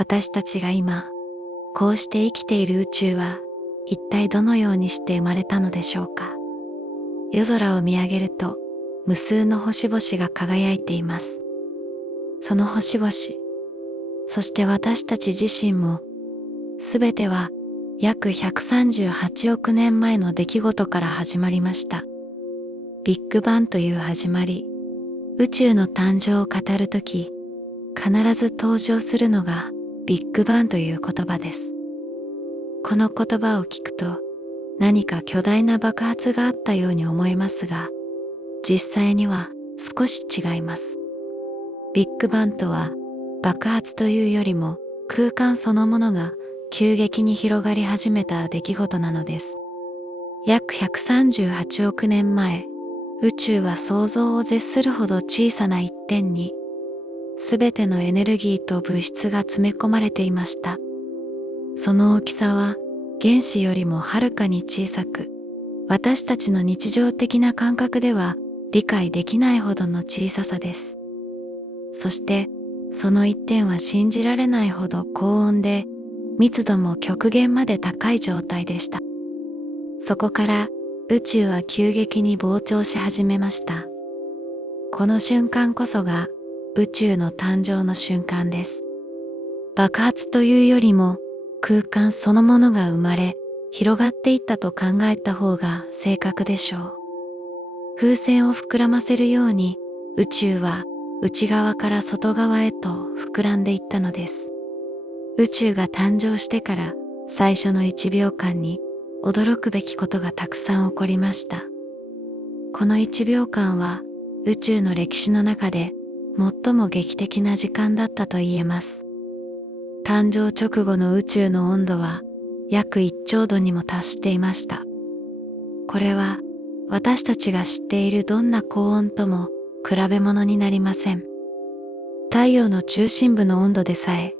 私たちが今、こうして生きている宇宙は、一体どのようにして生まれたのでしょうか。夜空を見上げると、無数の星々が輝いています。その星々、そして私たち自身も、すべては約138億年前の出来事から始まりました。ビッグバンという始まり、宇宙の誕生を語るとき、必ず登場するのがビッグバンという言葉です。この言葉を聞くと、何か巨大な爆発があったように思えますが、実際には少し違います。ビッグバンとは、爆発というよりも空間そのものが急激に広がり始めた出来事なのです。約138億年前、宇宙は想像を絶するほど小さな一点に、すべてのエネルギーと物質が詰め込まれていました。その大きさは原子よりもはるかに小さく、私たちの日常的な感覚では理解できないほどの小ささです。そして、その一点は信じられないほど高温で、密度も極限まで高い状態でした。そこから宇宙は急激に膨張し始めました。この瞬間こそが宇宙の誕生の瞬間です。爆発というよりも空間そのものが生まれ、広がっていったと考えた方が正確でしょう。風船を膨らませるように宇宙は内側から外側へと膨らんでいったのです。宇宙が誕生してから最初の1秒間に驚くべきことがたくさん起こりました。この1秒間は宇宙の歴史の中で最も劇的な時間だったと言えます。誕生直後の宇宙の温度は約1兆度にも達していました。これは私たちが知っているどんな高温とも比べ物になりません。太陽の中心部の温度でさえ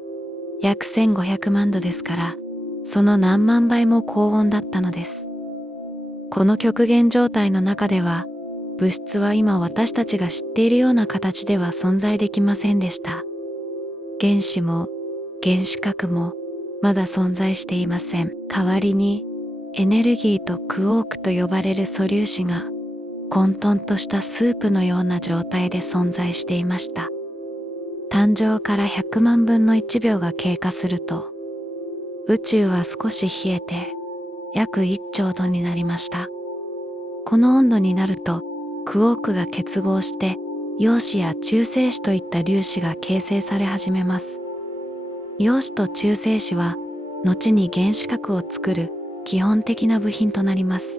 約1500万度ですから、その何万倍も高温だったのです。この極限状態の中では、物質は今私たちが知っているような形では存在できませんでした。原子も原子核もまだ存在していません。代わりにエネルギーとクォークと呼ばれる素粒子が混沌としたスープのような状態で存在していました。誕生から100万分の1秒が経過すると、宇宙は少し冷えて約1兆度になりました。この温度になると、クォークが結合して陽子や中性子といった粒子が形成され始めます。陽子と中性子は後に原子核を作る基本的な部品となります。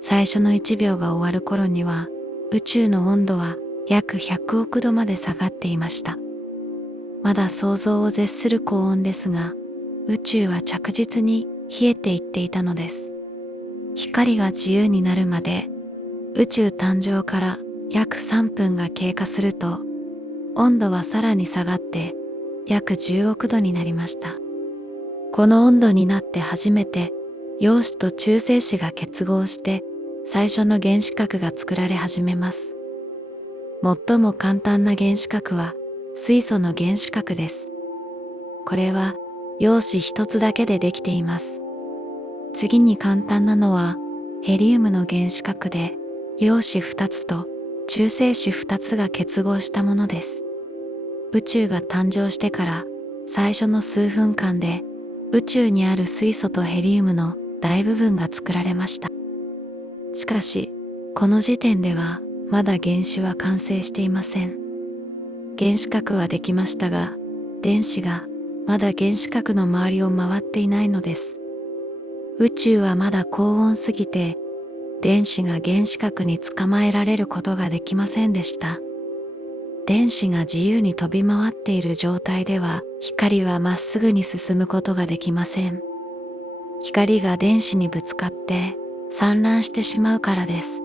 最初の1秒が終わる頃には、宇宙の温度は約100億度まで下がっていました。まだ想像を絶する高温ですが、宇宙は着実に冷えていっていたのです。光が自由になるまで、宇宙誕生から約3分が経過すると、温度はさらに下がって約10億度になりました。この温度になって初めて、陽子と中性子が結合して、最初の原子核が作られ始めます。最も簡単な原子核は水素の原子核です。これは陽子一つだけでできています。次に簡単なのはヘリウムの原子核で、陽子2つと中性子2つが結合したものです。宇宙が誕生してから最初の数分間で宇宙にある水素とヘリウムの大部分が作られました。しかし、この時点ではまだ原子は完成していません。原子核はできましたが、電子がまだ原子核の周りを回っていないのです。宇宙はまだ高温すぎて、電子が原子核に捕まえられることができませんでした。電子が自由に飛び回っている状態では、光はまっすぐに進むことができません。光が電子にぶつかって散乱してしまうからです。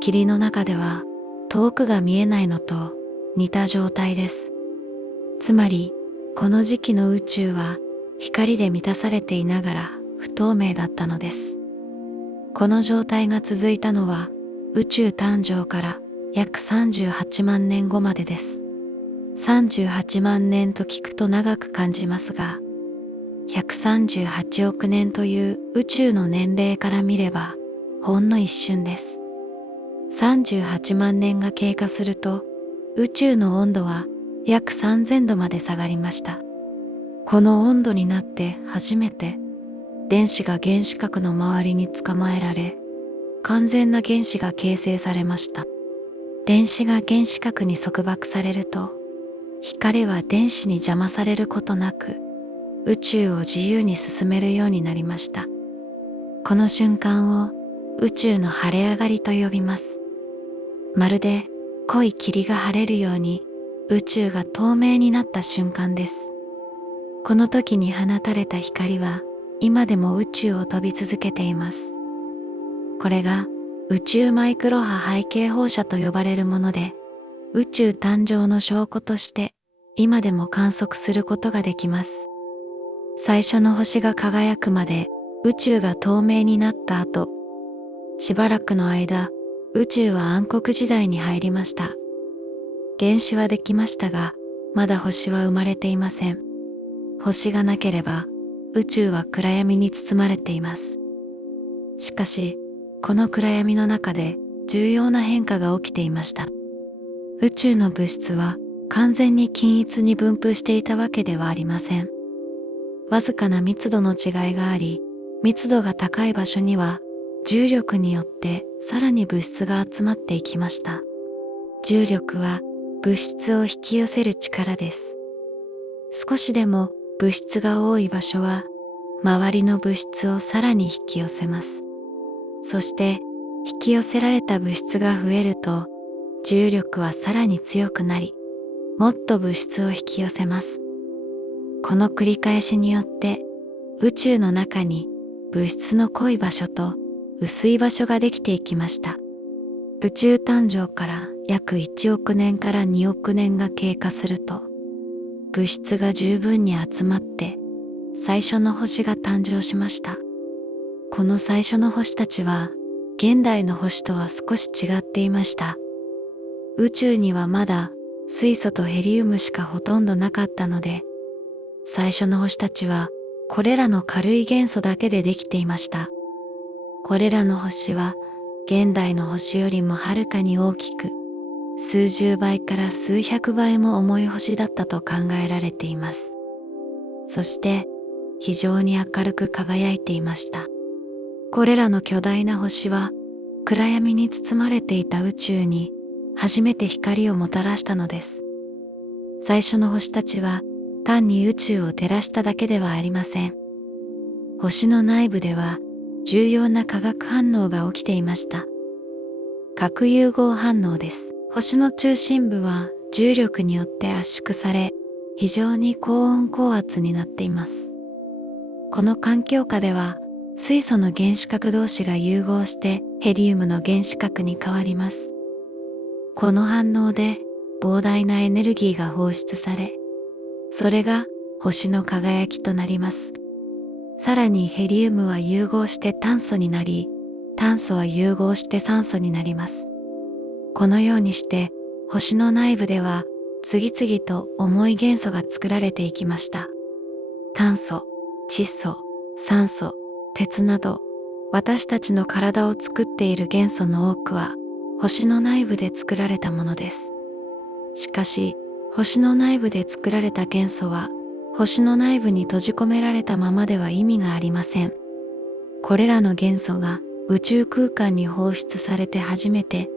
霧の中では遠くが見えないのと似た状態です。つまり、この時期の宇宙は光で満たされていながら不透明だったのです。この状態が続いたのは宇宙誕生から約38万年後までです。38万年と聞くと長く感じますが、138億年という宇宙の年齢から見ればほんの一瞬です。38万年が経過すると宇宙の温度は約3000度まで下がりました。この温度になって初めて電子が原子核の周りに捕まえられ、完全な原子が形成されました。電子が原子核に束縛されると、光は電子に邪魔されることなく宇宙を自由に進めるようになりました。この瞬間を宇宙の晴れ上がりと呼びます。まるで濃い霧が晴れるように宇宙が透明になった瞬間です。この時に放たれた光は今でも宇宙を飛び続けています。これが宇宙マイクロ波背景放射と呼ばれるもので、宇宙誕生の証拠として今でも観測することができます。最初の星が輝くまで宇宙が透明になった後、しばらくの間宇宙は暗黒時代に入りました。原子はできましたが、まだ星は生まれていません。星がなければ宇宙は暗闇に包まれています。しかし、この暗闇の中で重要な変化が起きていました。宇宙の物質は完全に均一に分布していたわけではありません。わずかな密度の違いがあり、密度が高い場所には重力によってさらに物質が集まっていきました。重力は物質を引き寄せる力です。少しでも物質が多い場所は周りの物質をさらに引き寄せます。そして引き寄せられた物質が増えると重力はさらに強くなり、もっと物質を引き寄せます。この繰り返しによって宇宙の中に物質の濃い場所と薄い場所ができていきました。宇宙誕生から約1億年から2億年が経過すると、物質が十分に集まって最初の星が誕生しました。この最初の星たちは現代の星とは少し違っていました。宇宙にはまだ水素とヘリウムしかほとんどなかったので、最初の星たちはこれらの軽い元素だけでできていました。これらの星は現代の星よりもはるかに大きく、数十倍から数百倍も重い星だったと考えられています。そして非常に明るく輝いていました。これらの巨大な星は暗闇に包まれていた宇宙に初めて光をもたらしたのです。最初の星たちは単に宇宙を照らしただけではありません。星の内部では重要な化学反応が起きていました。核融合反応です。星の中心部は重力によって圧縮され、非常に高温高圧になっています。この環境下では水素の原子核同士が融合してヘリウムの原子核に変わります。この反応で膨大なエネルギーが放出され、それが星の輝きとなります。さらにヘリウムは融合して炭素になり、炭素は融合して酸素になります。このようにして星の内部では次々と重い元素が作られていきました。炭素、窒素、酸素、鉄など私たちの体を作っている元素の多くは星の内部で作られたものです。しかし星の内部で作られた元素は星の内部に閉じ込められたままでは意味がありません。これらの元素が宇宙空間に放出されて初めて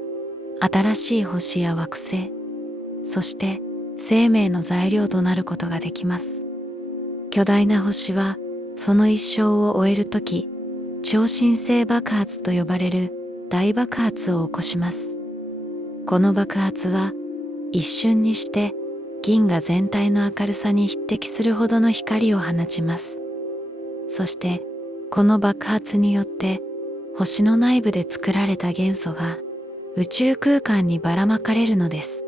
新しい星や惑星、そして生命の材料となることができます。巨大な星はその一生を終えるとき、超新星爆発と呼ばれる大爆発を起こします。この爆発は一瞬にして銀河全体の明るさに匹敵するほどの光を放ちます。そしてこの爆発によって星の内部で作られた元素が宇宙空間にばらまかれるのです。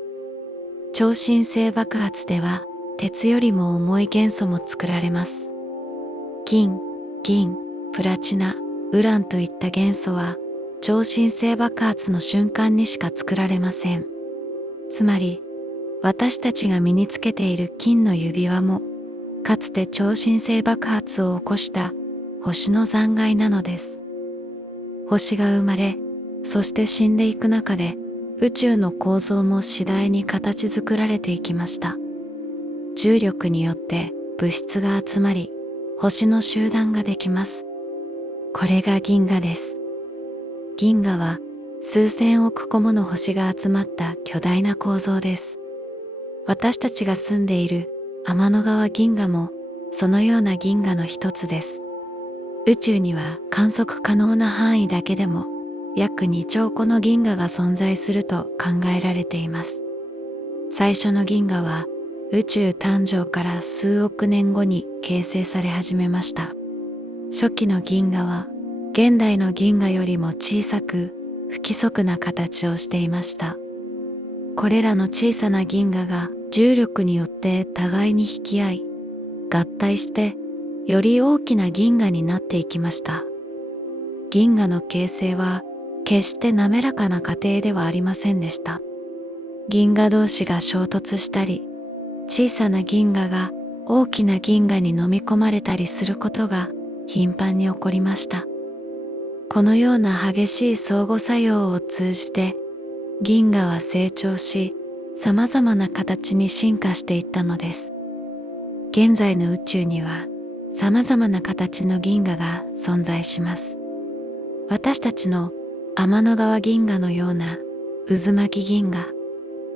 超新星爆発では鉄よりも重い元素も作られます。金、銀、プラチナ、ウランといった元素は超新星爆発の瞬間にしか作られません。つまり私たちが身につけている金の指輪も、かつて超新星爆発を起こした星の残骸なのです。星が生まれ、そして死んでいく中で、宇宙の構造も次第に形作られていきました。重力によって物質が集まり、星の集団ができます。これが銀河です。銀河は数千億個もの星が集まった巨大な構造です。私たちが住んでいる天の川銀河もそのような銀河の一つです。宇宙には観測可能な範囲だけでも約2兆個の銀河が存在すると考えられています。最初の銀河は宇宙誕生から数億年後に形成され始めました。初期の銀河は現代の銀河よりも小さく不規則な形をしていました。これらの小さな銀河が重力によって互いに引き合い、合体してより大きな銀河になっていきました。銀河の形成は決して滑らかな過程ではありませんでした。銀河同士が衝突したり、小さな銀河が大きな銀河に飲み込まれたりすることが頻繁に起こりました。このような激しい相互作用を通じて、銀河は成長し、様々な形に進化していったのです。現在の宇宙には様々な形の銀河が存在します。私たちの天の川銀河のような渦巻き銀河、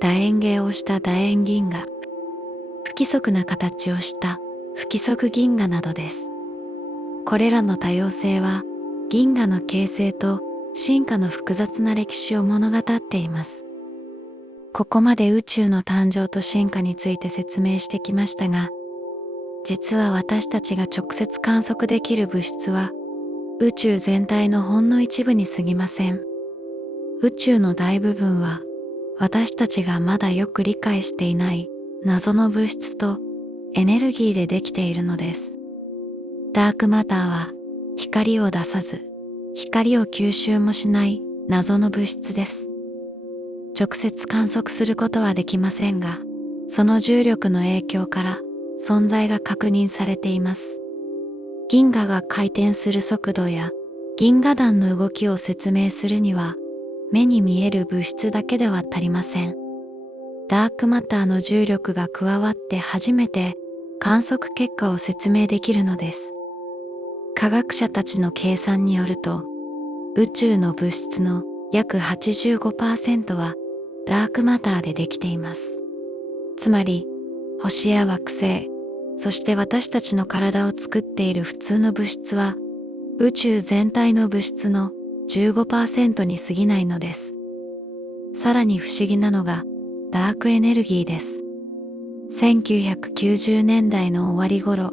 楕円形をした楕円銀河、不規則な形をした不規則銀河などです。これらの多様性は銀河の形成と進化の複雑な歴史を物語っています。ここまで宇宙の誕生と進化について説明してきましたが、実は私たちが直接観測できる物質は宇宙全体のほんの一部に過ぎません。宇宙の大部分は私たちがまだよく理解していない謎の物質とエネルギーでできているのです。ダークマターは光を出さず、光を吸収もしない謎の物質です。直接観測することはできませんが、その重力の影響から存在が確認されています。銀河が回転する速度や銀河団の動きを説明するには、目に見える物質だけでは足りません。ダークマターの重力が加わって初めて観測結果を説明できるのです。科学者たちの計算によると、宇宙の物質の約 85% はダークマターでできています。つまり、星や惑星、そして私たちの体を作っている普通の物質は、宇宙全体の物質の 15% に過ぎないのです。さらに不思議なのが、ダークエネルギーです。1990年代の終わり頃、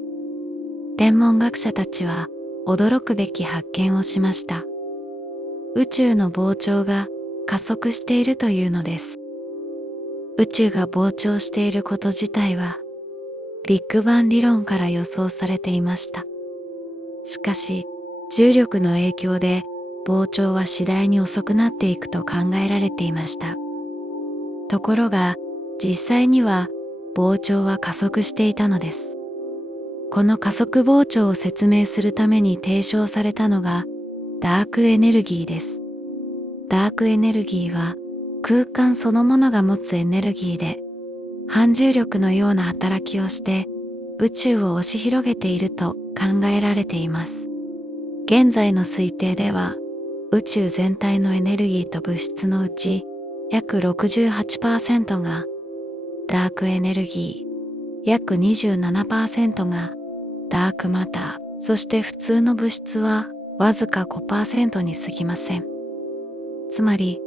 天文学者たちは驚くべき発見をしました。宇宙の膨張が加速しているというのです。宇宙が膨張していること自体は、ビッグバン理論から予想されていました。しかし、重力の影響で膨張は次第に遅くなっていくと考えられていました。ところが、実際には膨張は加速していたのです。この加速膨張を説明するために提唱されたのがダークエネルギーです。ダークエネルギーは空間そのものが持つエネルギーで、反重力のような働きをして宇宙を押し広げていると考えられています。現在の推定では、宇宙全体のエネルギーと物質のうち約 68% がダークエネルギー、約 27% がダークマター、そして普通の物質はわずか 5% に過ぎません。つまり、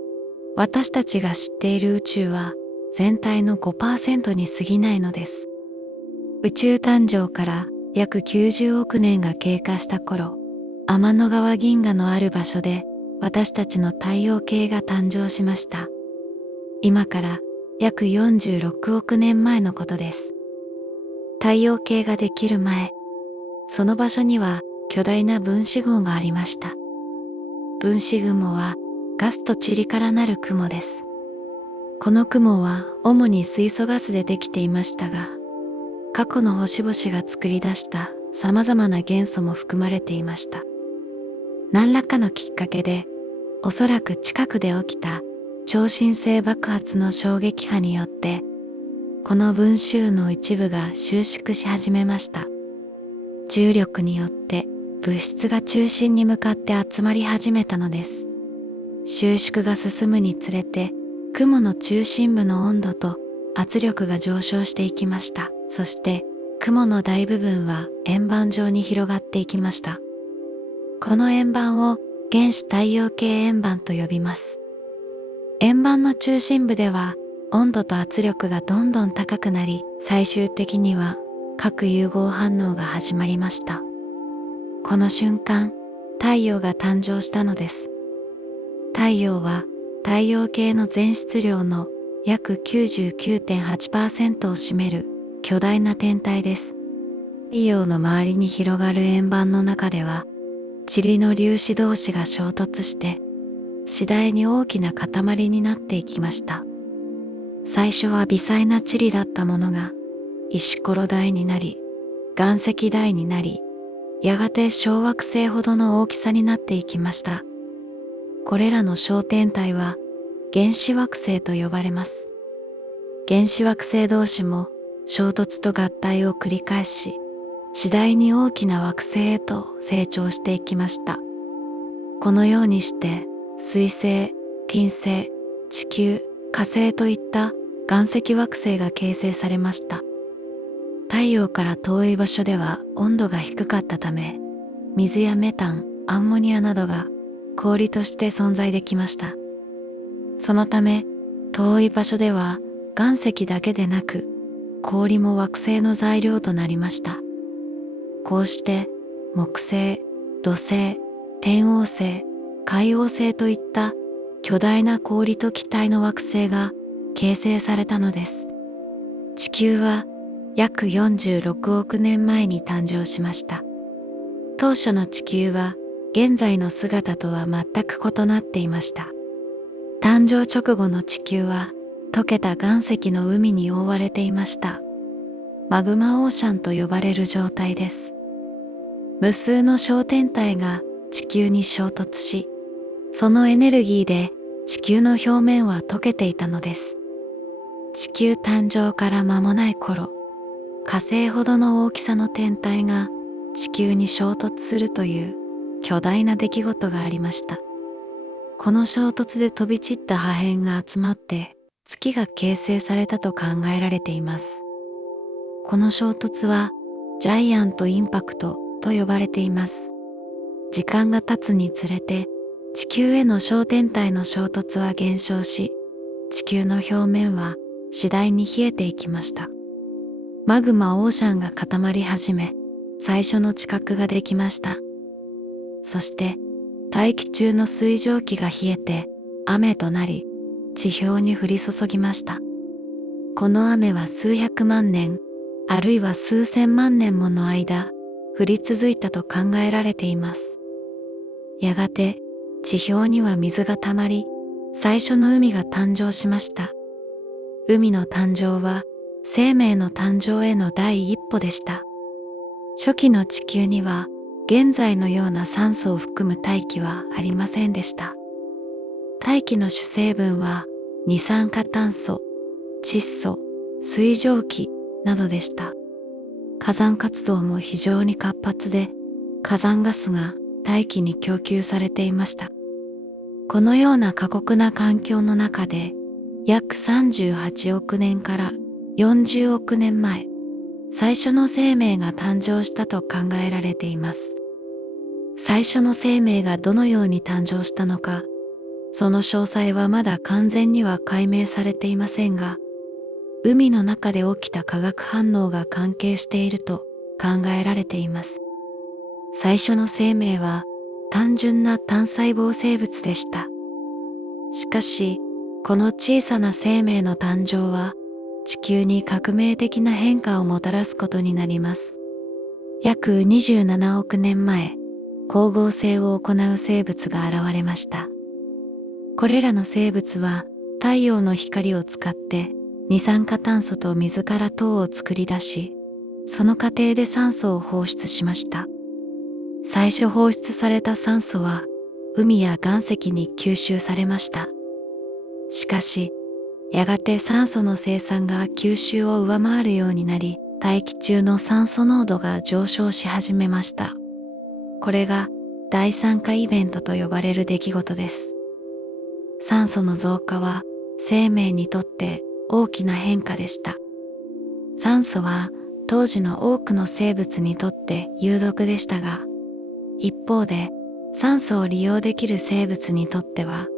私たちが知っている宇宙は全体の 5% に過ぎないのです。宇宙誕生から約90億年が経過した頃、天の川銀河のある場所で私たちの太陽系が誕生しました。今から約46億年前のことです。太陽系ができる前、その場所には巨大な分子雲がありました。分子雲はガスと塵からなる雲です。この雲は主に水素ガスでできていましたが、過去の星々が作り出した様々な元素も含まれていました。何らかのきっかけで、おそらく近くで起きた超新星爆発の衝撃波によって、この分子雲の一部が収縮し始めました。重力によって物質が中心に向かって集まり始めたのです。収縮が進むにつれて、雲の中心部の温度と圧力が上昇していきました。そして雲の大部分は円盤状に広がっていきました。この円盤を原始太陽系円盤と呼びます。円盤の中心部では温度と圧力がどんどん高くなり、最終的には核融合反応が始まりました。この瞬間、太陽が誕生したのです。太陽は太陽系の全質量の約 99.8% を占める巨大な天体です。太陽の周りに広がる円盤の中では、塵の粒子同士が衝突して、次第に大きな塊になっていきました。最初は微細な塵だったものが、石ころ大になり、岩石大になり、やがて小惑星ほどの大きさになっていきました。これらの小天体は原始惑星と呼ばれます。原始惑星同士も衝突と合体を繰り返し、次第に大きな惑星へと成長していきました。このようにして水星、金星、地球、火星といった岩石惑星が形成されました。太陽から遠い場所では温度が低かったため、水やメタン、アンモニアなどが氷として存在できました。そのため、遠い場所では岩石だけでなく、氷も惑星の材料となりました。こうして木星、土星、天王星、海王星といった巨大な氷と気体の惑星が形成されたのです。地球は約46億年前に誕生しました。当初の地球は現在の姿とは全く異なっていました。誕生直後の地球は溶けた岩石の海に覆われていました。マグマオーシャンと呼ばれる状態です。無数の小天体が地球に衝突し、そのエネルギーで地球の表面は溶けていたのです。地球誕生から間もない頃、火星ほどの大きさの天体が地球に衝突するという巨大な出来事がありました。この衝突で飛び散った破片が集まって月が形成されたと考えられています。この衝突はジャイアントインパクトと呼ばれています。時間が経つにつれて地球への小天体の衝突は減少し、地球の表面は次第に冷えていきました。マグマオーシャンが固まり始め、最初の地殻ができました。そして大気中の水蒸気が冷えて雨となり、地表に降り注ぎました。この雨は数百万年、あるいは数千万年もの間、降り続いたと考えられています。やがて地表には水がたまり、最初の海が誕生しました。海の誕生は生命の誕生への第一歩でした。初期の地球には現在のような酸素を含む大気はありませんでした。大気の主成分は二酸化炭素、窒素、水蒸気などでした。火山活動も非常に活発で、火山ガスが大気に供給されていました。このような過酷な環境の中で、約38億年から40億年前、最初の生命が誕生したと考えられています。最初の生命がどのように誕生したのか、その詳細はまだ完全には解明されていませんが、海の中で起きた化学反応が関係していると考えられています。最初の生命は単純な単細胞生物でした。しかし、この小さな生命の誕生は地球に革命的な変化をもたらすことになります。約27億年前、光合成を行う生物が現れました。これらの生物は太陽の光を使って二酸化炭素と水から糖を作り出し、その過程で酸素を放出しました。最初放出された酸素は海や岩石に吸収されました。しかし、やがて酸素の生産が吸収を上回るようになり、大気中の酸素濃度が上昇し始めました。これが大酸化イベントと呼ばれる出来事です。酸素の増加は生命にとって大きな変化でした。酸素は当時の多くの生物にとって有毒でしたが、一方で酸素を利用できる生物にとっては、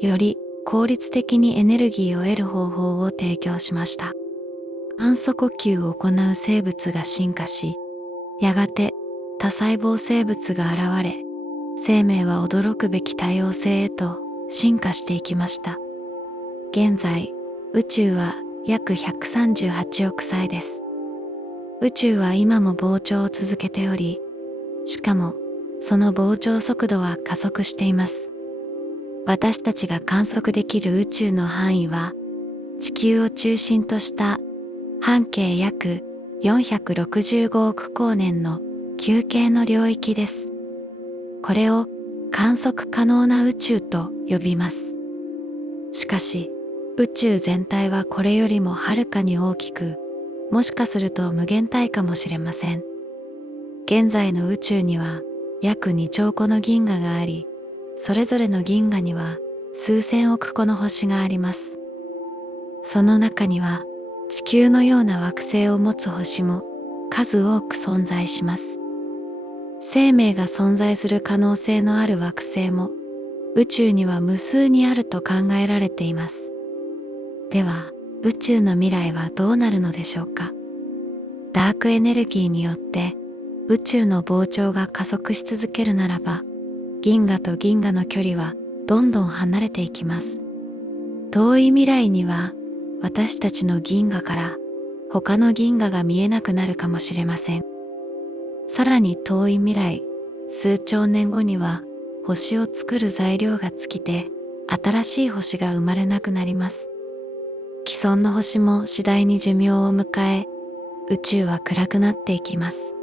より効率的にエネルギーを得る方法を提供しました。酸素呼吸を行う生物が進化し、やがて多細胞生物が現れ、生命は驚くべき多様性へと進化していきました。現在、宇宙は約138億歳です。宇宙は今も膨張を続けており、しかもその膨張速度は加速しています。私たちが観測できる宇宙の範囲は、地球を中心とした半径約465億光年の球形の領域です。これを観測可能な宇宙と呼びます。しかし、宇宙全体はこれよりもはるかに大きく、もしかすると無限大かもしれません。現在の宇宙には約2兆個の銀河があり、それぞれの銀河には数千億個の星があります。その中には地球のような惑星を持つ星も数多く存在します。生命が存在する可能性のある惑星も宇宙には無数にあると考えられています。では、宇宙の未来はどうなるのでしょうか。ダークエネルギーによって宇宙の膨張が加速し続けるならば、銀河と銀河の距離はどんどん離れていきます。遠い未来には私たちの銀河から他の銀河が見えなくなるかもしれません。さらに遠い未来、数兆年後には星を作る材料が尽きて新しい星が生まれなくなります。既存の星も次第に寿命を迎え、宇宙は暗くなっていきます。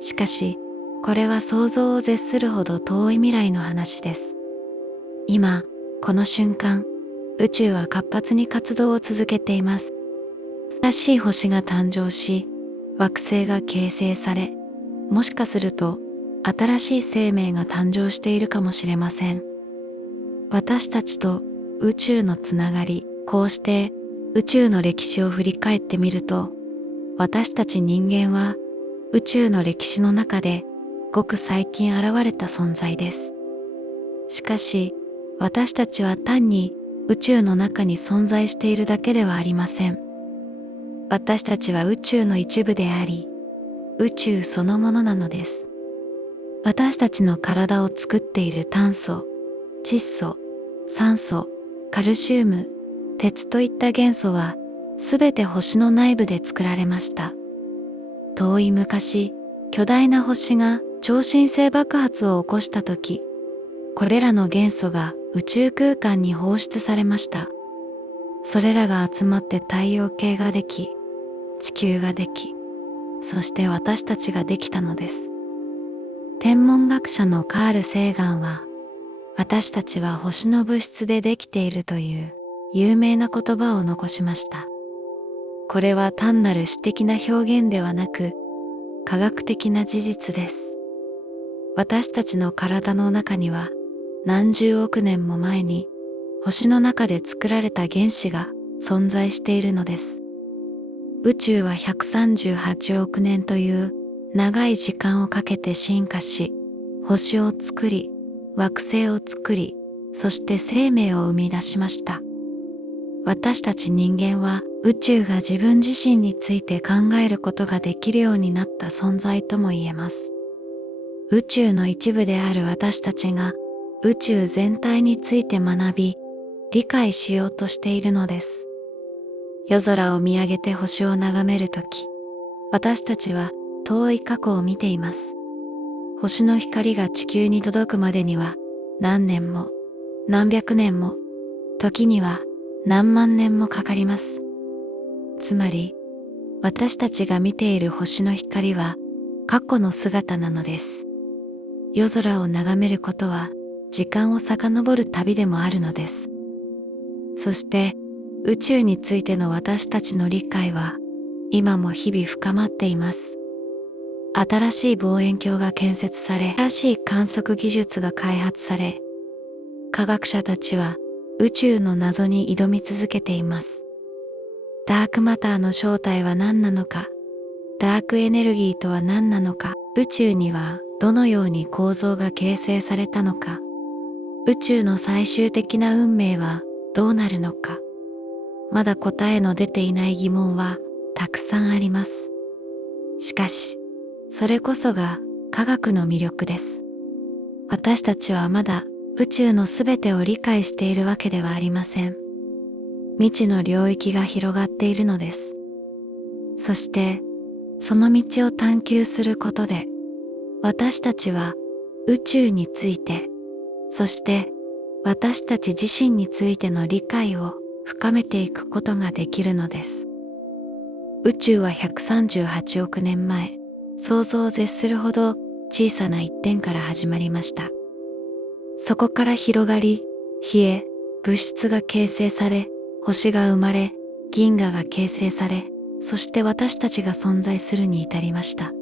しかし、これは想像を絶するほど遠い未来の話です。今、この瞬間、宇宙は活発に活動を続けています。新しい星が誕生し、惑星が形成され、もしかすると新しい生命が誕生しているかもしれません。私たちと宇宙のつながり、こうして宇宙の歴史を振り返ってみると、私たち人間は宇宙の歴史の中でごく最近現れた存在です。しかし、私たちは単に宇宙の中に存在しているだけではありません。私たちは宇宙の一部であり、宇宙そのものなのです。私たちの体を作っている炭素、窒素、酸素、カルシウム、鉄といった元素はすべて星の内部で作られました。遠い昔、巨大な星が超新星爆発を起こしたとき、これらの元素が宇宙空間に放出されました。それらが集まって太陽系ができ、地球ができ、そして私たちができたのです。天文学者のカール・セーガンは、私たちは星の物質でできているという有名な言葉を残しました。これは単なる詩的な表現ではなく、科学的な事実です。私たちの体の中には、何十億年も前に星の中で作られた原子が存在しているのです。宇宙は138億年という長い時間をかけて進化し、星を作り、惑星を作り、そして生命を生み出しました。私たち人間は宇宙が自分自身について考えることができるようになった存在とも言えます。宇宙の一部である私たちが宇宙全体について学び、理解しようとしているのです。夜空を見上げて星を眺めるとき、私たちは遠い過去を見ています。星の光が地球に届くまでには何年も何百年も、時には何万年もかかります。つまり、私たちが見ている星の光は過去の姿なのです。夜空を眺めることは時間を遡る旅でもあるのです。そして宇宙についての私たちの理解は今も日々深まっています。新しい望遠鏡が建設され、新しい観測技術が開発され、科学者たちは宇宙の謎に挑み続けています。ダークマターの正体は何なのか、ダークエネルギーとは何なのか、宇宙にはどのように構造が形成されたのか、宇宙の最終的な運命はどうなるのか、まだ答えの出ていない疑問はたくさんあります。しかし、それこそが科学の魅力です。私たちはまだ宇宙のすべてを理解しているわけではありません。未知の領域が広がっているのです。そして、その道を探求することで、私たちは宇宙について、そして私たち自身についての理解を深めていくことができるのです。宇宙は138億年前、想像を絶するほど小さな一点から始まりました。そこから広がり、冷え、物質が形成され、星が生まれ、銀河が形成され、そして私たちが存在するに至りました。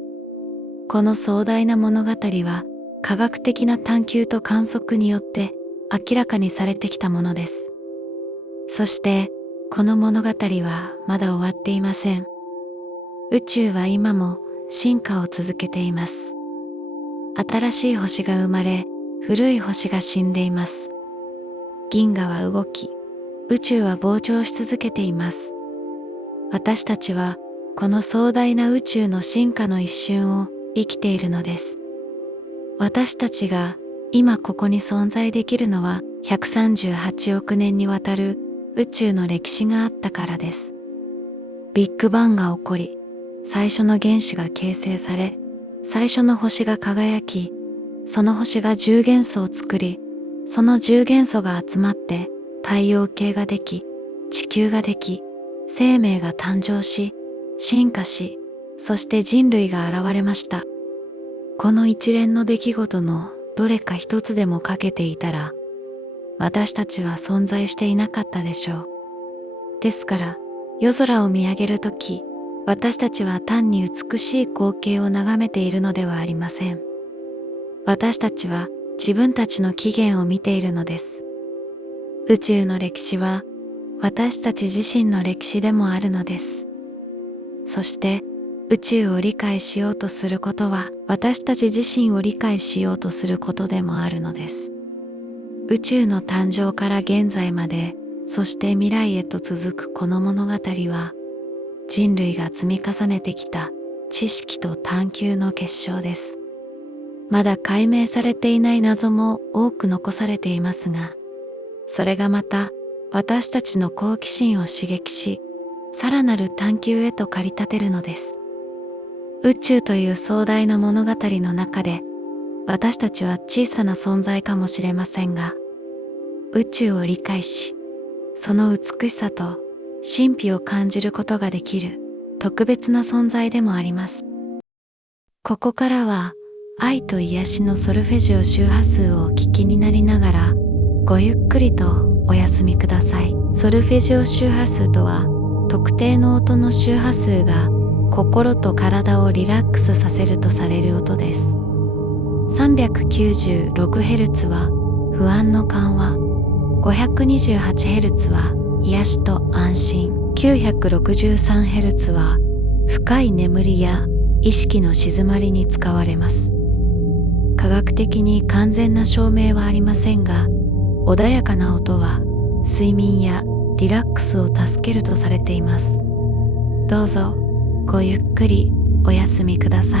この壮大な物語は、科学的な探求と観測によって明らかにされてきたものです。そして、この物語はまだ終わっていません。宇宙は今も進化を続けています。新しい星が生まれ、古い星が死んでいます。銀河は動き、宇宙は膨張し続けています。私たちはこの壮大な宇宙の進化の一瞬を生きているのです。私たちが今ここに存在できるのは138億年にわたる宇宙の歴史があったからです。ビッグバンが起こり、最初の原子が形成され、最初の星が輝き、その星が10元素を作り、その10元素が集まって太陽系ができ、地球ができ、生命が誕生し、進化し、そして人類が現れました。この一連の出来事のどれか一つでも欠けていたら、私たちは存在していなかったでしょう。ですから、夜空を見上げるとき、私たちは単に美しい光景を眺めているのではありません。私たちは自分たちの起源を見ているのです。宇宙の歴史は私たち自身の歴史でもあるのです。そして宇宙を理解しようとすることは私たち自身を理解しようとすることでもあるのです。宇宙の誕生から現在まで、そして未来へと続くこの物語は人類が積み重ねてきた知識と探求の結晶です。まだ解明されていない謎も多く残されていますが、それがまた私たちの好奇心を刺激し、さらなる探求へと駆り立てるのです。宇宙という壮大な物語の中で、私たちは小さな存在かもしれませんが、宇宙を理解し、その美しさと神秘を感じることができる特別な存在でもあります。ここからは愛と癒しのソルフェジオ周波数をお聞きになりながら、ごゆっくりとお休みください。ソルフェジオ周波数とは、特定の音の周波数が心と体をリラックスさせるとされる音です。396Hz は不安の緩和、528Hz は癒しと安心、963Hz は深い眠りや意識の静まりに使われます。科学的に完全な証明はありませんが、穏やかな音は睡眠やリラックスを助けるとされています。どうぞごゆっくりお休みください。